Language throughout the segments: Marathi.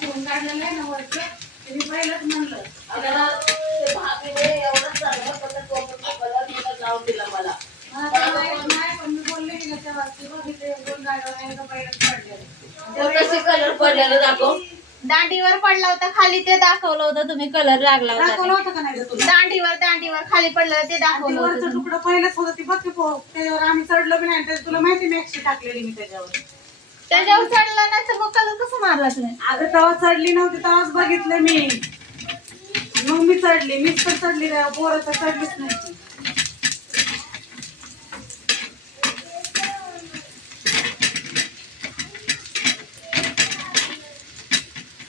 शिवून काढलेलं आहे ना वरचं ते मी पहिलंच म्हणलं अगं ते भाभीने एवढं चांगलं पद्धत वापरला कलर तिला लावून दिला मला. मला तर माहित नाही पण मी बोलले की त्याच्या वाजती बघितले 2 गाड्या आहे का पहिलंच पडलेलं कसे कलर पडलेलं दाखव. दांडीवर पडला होता खाली ते दाखवलं होतं तुम्ही कलर लागला दाखवलं होता होतं का नाही ग तुला दांडीवर खाली पडलं ते दाखवलं वरचं होतं तुकडं पहिलंच होतं ती बघ की त्याच्यावर आम्ही चढलो बी नाही तुला माहिती मी एक्स्ट्रा टाकलेली मी त्याच्यावर त्याच्यावर चढलं नाही तर मग कलर कसं मारला तुम्ही अगं तेव्हा चढली नव्हती तेव्हाच बघितलं मी मग मी चढली मीच तर चढली पोरं तर चढलीच नाही ती.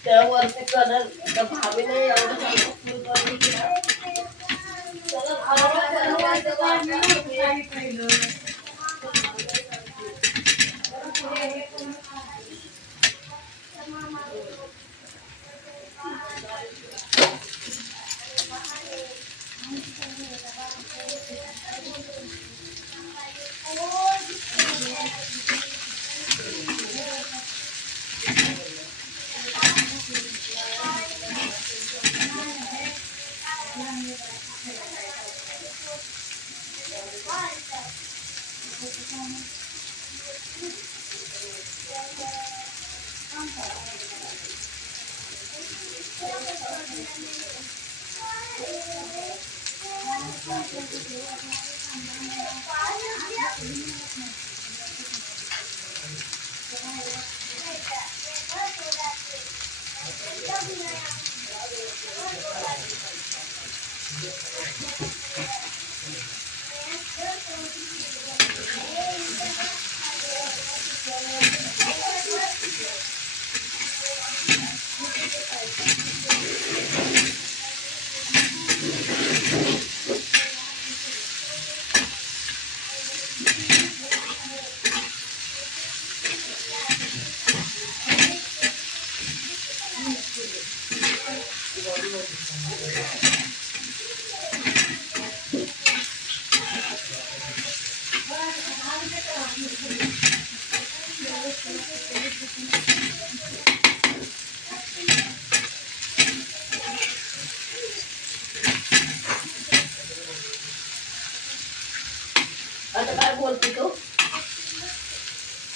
त्यावरती कलर त्या भाभीने एवढं चांगलं फुल करून दिलं. त्याला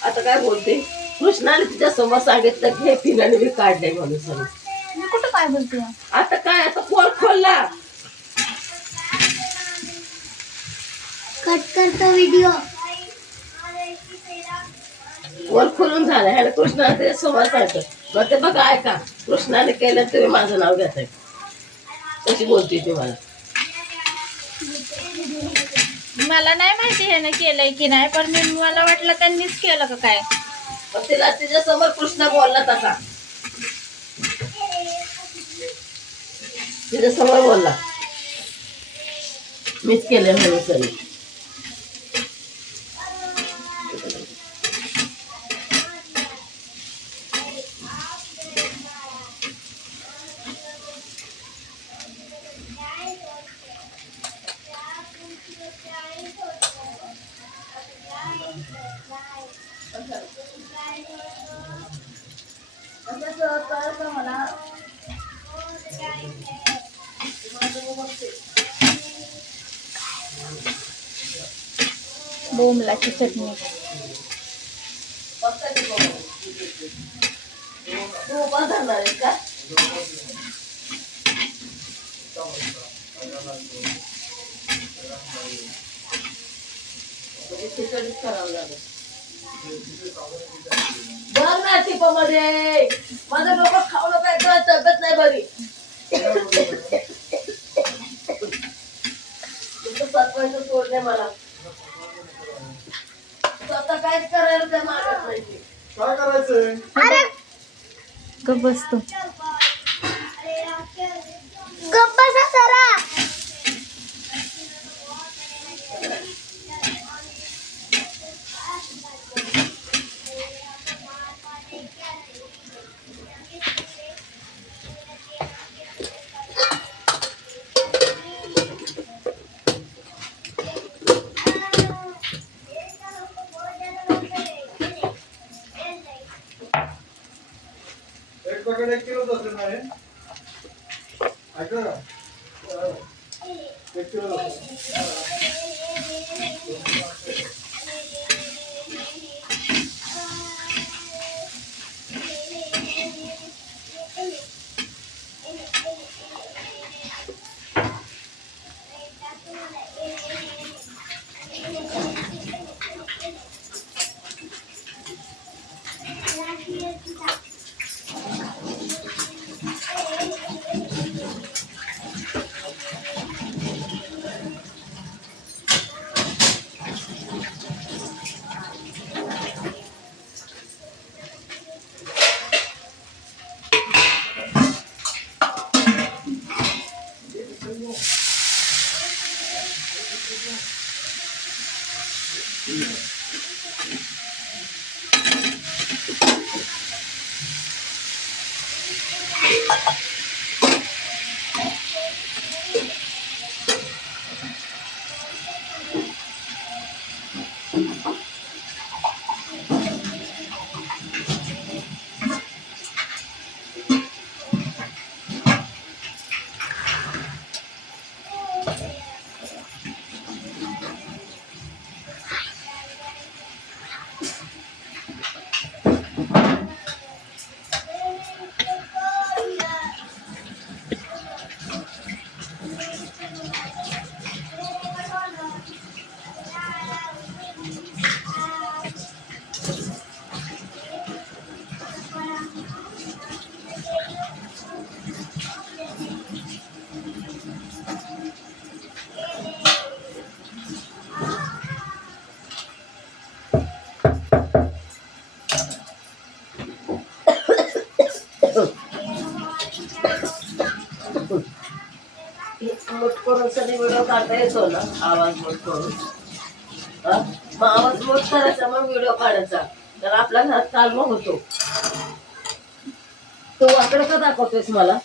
आता काय बोलते कृष्णाने तिच्या समोर सांगितलं की हे पिनाने मी काढलंय म्हणून सगळं. मी कुठं काय बोलते आता काय आता पोर खोलला कट करतो व्हिडिओ पोर खोलून झाला ह्याला कृष्णाने ते समोर सांगतं मग ते बघा ऐका कृष्णाने केलं तुम्ही माझं नाव घेताय कशी बोलते ती मला. मला नाही माहिती ह्यानं केलंय की नाही पण मला वाटलं त्यांनीच केलं का काय. पण तिला तिच्या समोर कृष्ण बोलला तसा तिच्या समोर बोलला मीच केलं म्हणून सगळं. मला बोंबलाची चटणी तू उभा धरणार आहेस का खिचडीच करावं लागेल बघ ना टिपामध्ये माझं लोक खावलं पाहिजे तब्येत नाही बरी तुमचं सत्वायचं सोडलंय मला स्वतः काहीच करायला ते मागत नाही काय करायचंय अरे गप बसतो गप बसा सरा एक 1 किलो असेल ना हे? ऐका ना. 1 किलो असेल. मोठ करून सगळी व्हिडिओ काढता येतो ना, आवाज मोठ करून. हा? मग आवाज मोठ करायचा, मग व्हिडिओ काढायचा, तर आपल्या घरात कालम होतो. तो वाकड का दाखवतोयस मला?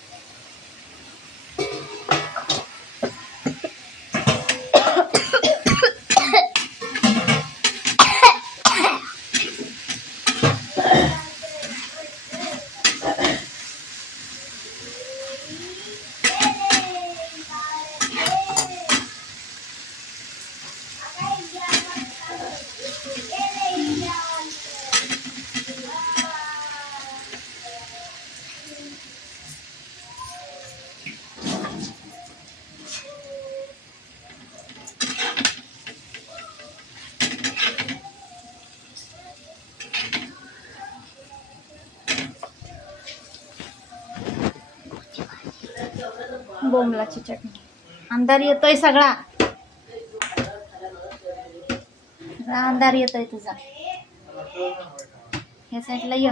बोंबलाची चटणी. अंधार येतोय सगळा अंधार येतोय तुझा. ह्या साईडला ये.